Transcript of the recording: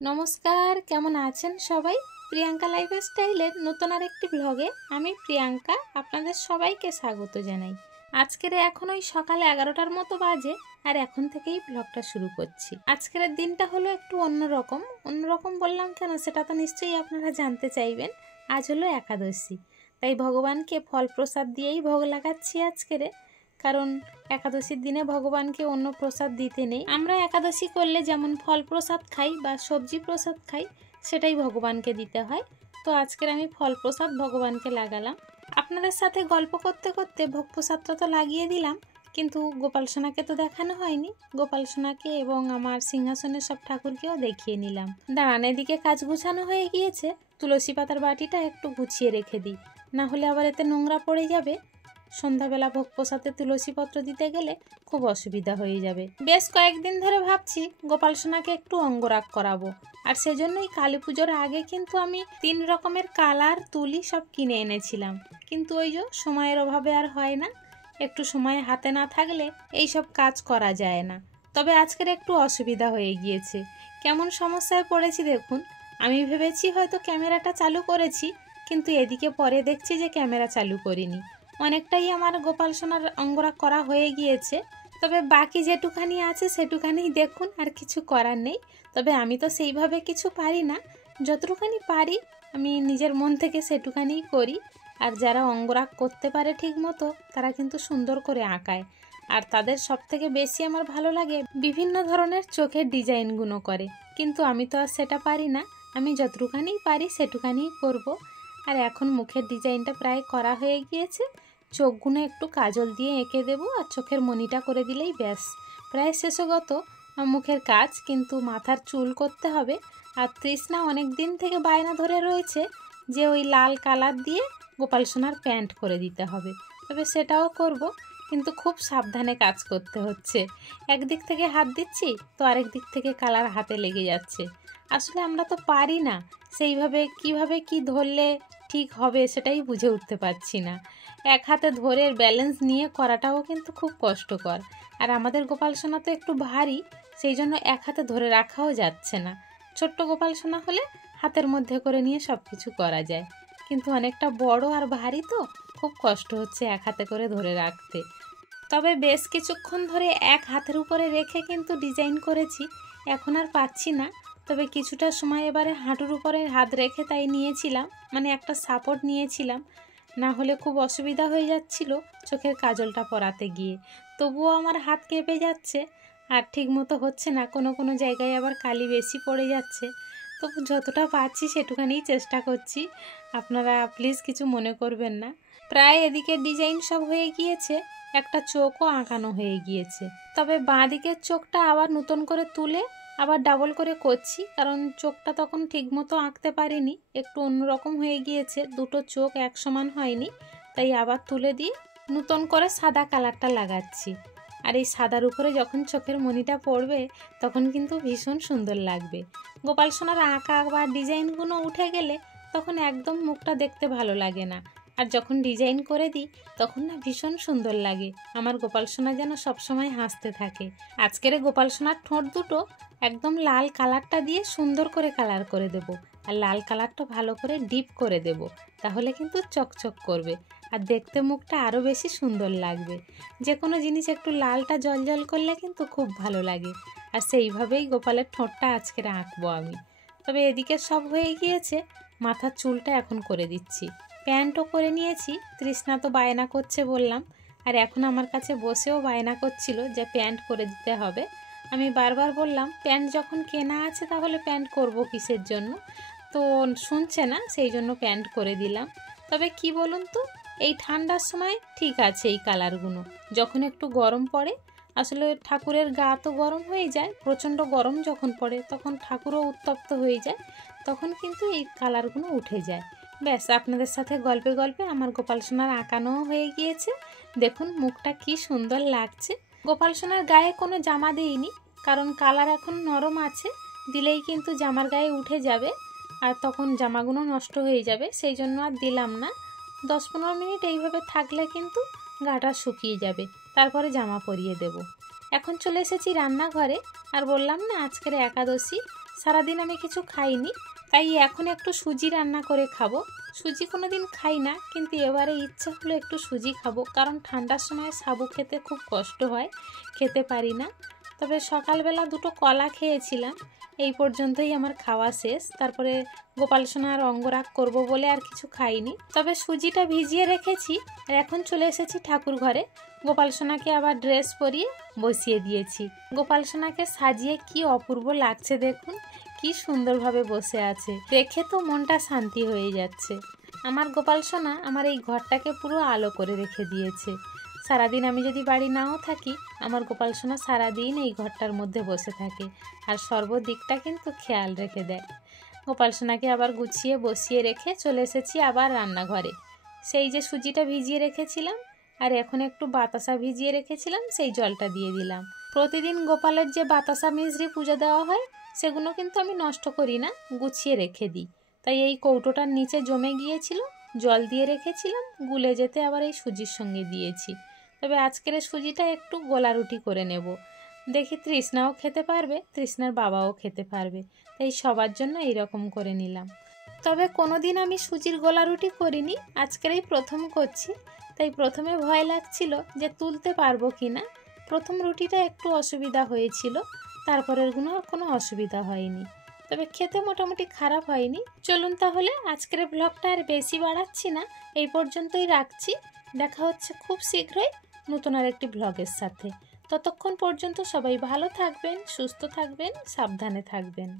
নমস্কার, কেমন আছেন সবাই? প্রিয়াঙ্কা লাইফস্টাইলের নতুন আরেকটি ব্লগে আমি প্রিয়াঙ্কা আপনাদের সবাইকে স্বাগত জানাই। আজকের এখন ওই সকাল 11টার মতো বাজে, আর এখন থেকেই ব্লগটা শুরু করছি। আজকের দিনটা হলো একটু অন্যরকম বললাম কেন সেটা তো নিশ্চয়ই আপনারা জানতে চাইবেন। আজ হলো একাদশী, তাই ভগবানকে ফল প্রসাদ দিয়েই ভোগ লাগাচ্ছি আজকের, কারণ একাদশীর দিনে ভগবানকে অন্য প্রসাদ দিতে নেই। আমরা একাদশী করলে যেমন ফল প্রসাদ খাই বা সবজি প্রসাদ খাই, সেটাই ভগবানকে দিতে হয়। তো আজকের আমি ফল প্রসাদ ভগবানকে লাগালাম। আপনাদের সাথে গল্প করতে করতে ভোগ প্রসাদটা তো লাগিয়ে দিলাম, কিন্তু গোপাল সোনাকে তো দেখানো হয়নি। গোপাল সোনাকে এবং আমার সিংহাসনের সব ঠাকুরকেও দেখিয়ে নিলাম। দাঁড়ান, এদিকে কাজ গুছানো হয়ে গিয়েছে। তুলসী পাতার বাটিটা একটু গুছিয়ে রেখে দিই, না হলে আবার এতে নোংরা পড়ে যাবে। সন্ধ্যাবেলা ভোগ প্রসাদে তুলসী পত্র দিতে গেলে খুব অসুবিধা হয়ে যাবে। বেশ কয়েকদিন ধরে ভাবছি গোপাল সোনাকে একটু অঙ্গরাগ করাবো, আর সেজন্যই কালী পুজোর আগে কিন্তু আমি 3 রকমের কালার তুলি সব কিনে এনেছিলাম। কিন্তু ওই যে সময়ের অভাবে আর হয় না, একটু সময় হাতে না থাকলে এই সব কাজ করা যায় না। তবে আজকের একটু অসুবিধা হয়ে গিয়েছে। কেমন সমস্যায় পড়েছি দেখুন। আমি ভেবেছি হয়তো ক্যামেরাটা চালু করেছি, কিন্তু এদিকে পরে দেখছি যে ক্যামেরা চালু করিনি। অনেকটাই আমার গোপাল সোনার অঙ্গরাগ করা হয়ে গিয়েছে, তবে বাকি যেটুখানি আছে সেটুখানি দেখুন, আর কিছু করার নেই। তবে আমি তো সেইভাবে কিছু পারি না, যতটুখানি পারি আমি নিজের মন থেকে সেটুখানিই করি। আর যারা অঙ্গরাগ করতে পারে ঠিক মতো, তারা কিন্তু সুন্দর করে আঁকায়। আর তাদের সব থেকে বেশি আমার ভালো লাগে বিভিন্ন ধরনের চোখের ডিজাইনগুলো করে, কিন্তু আমি তো আর সেটা পারি না। আমি যতটুখানি পারি সেটুখানিই করব। আর এখন মুখের ডিজাইনটা প্রায় করা হয়ে গিয়েছে। চোখগুলো একটু কাজল দিয়ে এঁকে দেবো, আর চোখের মণিটা করে দিলেই ব্যাস প্রায় শেষগত মুখের কাজ। কিন্তু মাথার চুল করতে হবে। আর তৃষ্ণা অনেক দিন থেকে বায়না ধরে রয়েছে যে ওই লাল কালার দিয়ে গোপাল সোনার প্যান্ট করে দিতে হবে। তবে সেটাও করব, কিন্তু খুব সাবধানে কাজ করতে হচ্ছে। একদিক থেকে হাত দিচ্ছি তো আরেক দিক থেকে কালার হাতে লেগে যাচ্ছে। আসলে আমরা তো পারি না সেইভাবে, কিভাবে কি ধরলে ঠিক হবে সেটাই বুঝে উঠতে পারছি না। এক হাতে ধরে ব্যালেন্স নিয়ে করাটাও কিন্তু খুব কষ্টকর। আর আমাদের গোপাল সোনা তো একটু ভারী, সেই জন্য এক হাতে ধরে রাখাও যাচ্ছে না। ছোট্ট গোপাল সোনা হলে হাতের মধ্যে করে নিয়ে সব কিছু করা যায়, কিন্তু অনেকটা বড় আর ভারী তো খুব কষ্ট হচ্ছে এক হাতে করে ধরে রাখতে। তবে বেশ কিছুক্ষণ ধরে এক হাতের উপরে রেখে কিন্তু ডিজাইন করেছি, এখন আর পাচ্ছি না। তবে কিছুটা সময় এবারে হাঁটুর উপরে হাত রেখে তাই নিয়েছিলাম, মানে একটা সাপোর্ট নিয়েছিলাম, না হলে খুব অসুবিধা হয়ে যাচ্ছিল চোখের কাজলটা পরাতে গিয়ে। তবুও আমার হাত কেঁপে যাচ্ছে, আর ঠিক মতো হচ্ছে না। কোনো কোনো জায়গায় আবার কালি বেশি পড়ে যাচ্ছে। তো যতটা পারছি সেটুখানিই চেষ্টা করছি, আপনারা প্লিজ কিছু মনে করবেন না। প্রায় এদিকে ডিজাইন সব হয়ে গিয়েছে, একটা চোখও আঁকানো হয়ে গিয়েছে। তবে বাঁ দিকের চোখটা আবার নতুন করে তুলে আবার ডাবল করে করছি, কারণ চোখটা তখন ঠিকমতো আঁকতে পারিনি, একটু অন্যরকম হয়ে গিয়েছে, দুটো চোখ এক সমান হয়নি। তাই আবার তুলে দিয়ে নতুন করে সাদা কালারটা লাগাচ্ছি। আর এই সাদার উপরে যখন চোখের মণিটা পড়বে তখন কিন্তু ভীষণ সুন্দর লাগবে। গোপাল সোনার আঁকা বা ডিজাইনগুলো উঠে গেলে তখন একদম মুখটা দেখতে ভালো লাগে না, আর যখন ডিজাইন করে দিই তখন না ভীষণ সুন্দর লাগে। আমার গোপাল সোনা যেন সবসময় হাসতে থাকে। আজকের গোপাল সোনার ঠোঁট দুটো একদম লাল কালারটা দিয়ে সুন্দর করে কালার করে দেব, আর লাল কালারটা ভালো করে ডিপ করে দেব, তাহলে কিন্তু চকচক করবে আর দেখতে মুখটা আরও বেশি সুন্দর লাগবে। যে কোনো জিনিস একটু লালটা জল করলে কিন্তু খুব ভালো লাগে, আর সেইভাবেই গোপালের ঠোঁটটা আজকের আঁকবো আমি। তবে এদিকে সব হয়ে গিয়েছে, মাথার চুলটা এখন করে দিচ্ছি। প্যান্টও করে নিয়েছি, তৃষ্ণা তো বায়না করছে বললাম, আর এখন আমার কাছে বসেও বায়না করছিল যে প্যান্ট করে দিতে হবে। আমি বারবার বললাম প্যান্ট যখন কেনা আছে তাহলে প্যান্ট করব কিসের জন্য, তো শুনছে না, সেই জন্য প্যান্ট করে দিলাম। তবে কি বলুন তো, এই ঠান্ডার সময় ঠিক আছে এই কালারগুলো, যখন একটু গরম পড়ে, আসলে ঠাকুরের গা তো গরম হয়ে যায়, প্রচণ্ড গরম যখন পড়ে তখন ঠাকুরও উত্তপ্ত হয়ে যায়, তখন কিন্তু এই কালারগুলো উঠে যায়। ব্যাস, আপনাদের সাথে গল্পে গল্পে আমার গোপাল সোনার আঁকানোও হয়ে গিয়েছে। দেখুন মুখটা কি সুন্দর লাগছে। গোপাল সোনার গায়ে কোনো জামা দিইনি, কারণ কালার এখন নরম আছে, দিলেই কিন্তু জামার গায়ে উঠে যাবে, আর তখন জামাগুলো নষ্ট হয়ে যাবে, সেই জন্য আর দিলাম না। 10-15 মিনিট এইভাবে থাকলে কিন্তু গাটা শুকিয়ে যাবে, তারপরে জামা পরিয়ে দেব। এখন চলে এসেছি রান্নাঘরে, আর বললাম না আজকের একাদশী, সারাদিন আমি কিছু খাইনি, তাই এখন একটু সুজি রান্না করে খাবো। সুজি কোনো দিন খাই না, কিন্তু এবারে ইচ্ছা হলো একটু সুজি খাবো, কারণ ঠান্ডার সময় সাবু খেতে খুব কষ্ট হয়, খেতে পারি না। তবে সকালবেলা দুটো কলা খেয়েছিলাম, এই পর্যন্তই আমার খাওয়া শেষ। তারপরে গোপাল সোনার অঙ্গরাগ করবো বলে আর কিছু খাইনি। তবে সুজিটা ভিজিয়ে রেখেছি, আর এখন চলে এসেছি ঠাকুর ঘরে। গোপাল সোনাকে আবার ড্রেস পরিয়ে বসিয়ে দিয়েছি। গোপাল সোনাকে সাজিয়ে কি অপূর্ব লাগছে দেখুন, কি সুন্দরভাবে বসে আছে, দেখে তো মনটা শান্তি হয়ে যাচ্ছে। আমার গোপাল সোনা আমার এই ঘরটাকে পুরো আলো করে রেখে দিয়েছে। সারাদিন আমি যদি বাড়ি নাও থাকি, আমার গোপাল সোনা সারাদিন এই ঘরটার মধ্যে বসে থাকে, আর সর্বদিকটা কিন্তু খেয়াল রেখে দেয়। গোপাল সোনাকে আবার গুছিয়ে বসিয়ে রেখে চলে এসেছি আবার রান্নাঘরে। সেই যে সুজিটা ভিজিয়ে রেখেছিলাম, আর এখন একটু বাতাসা ভিজিয়ে রেখেছিলাম, সেই জলটা দিয়ে দিলাম। প্রতিদিন গোপালের যে বাতাসা মিছরি পুজো দেওয়া হয়, সেগুলো কিন্তু আমি নষ্ট করি না, গুছিয়ে রেখে দিই। তাই এই কৌটোটার নিচে জমে গিয়েছিল, জল দিয়ে রেখেছিলাম, গুলে যেতে আবার এই সুজির সঙ্গে দিয়েছি। তবে আজকের সুজিটা একটু গোলা রুটি করে নেব, দেখি তৃষ্ণাও খেতে পারবে, তৃষ্ণার বাবাও খেতে পারবে, তাই সবার জন্য এইরকম করে নিলাম। তবে কোনো দিন আমি সুজির গোলা রুটি করিনি, আজকের এই প্রথম করছি। তাই প্রথমে ভয় লাগছিল যে তুলতে পারবো কি না। প্রথম রুটিটা একটু অসুবিধা হয়েছিল, তারপরেরগুলো কোনো অসুবিধা হয়নি। তবে খেতে মোটামুটি খারাপ হয়নি। চলুন তাহলে আজকের ব্লগটা আর বেশি বাড়াচ্ছি না, এই পর্যন্তই রাখছি। দেখা হচ্ছে খুব শীঘ্রই নতুন আর একটি ব্লগের সাথে। ততক্ষণ পর্যন্ত সবাই ভালো থাকবেন, সুস্থ থাকবেন, সাবধানে থাকবেন।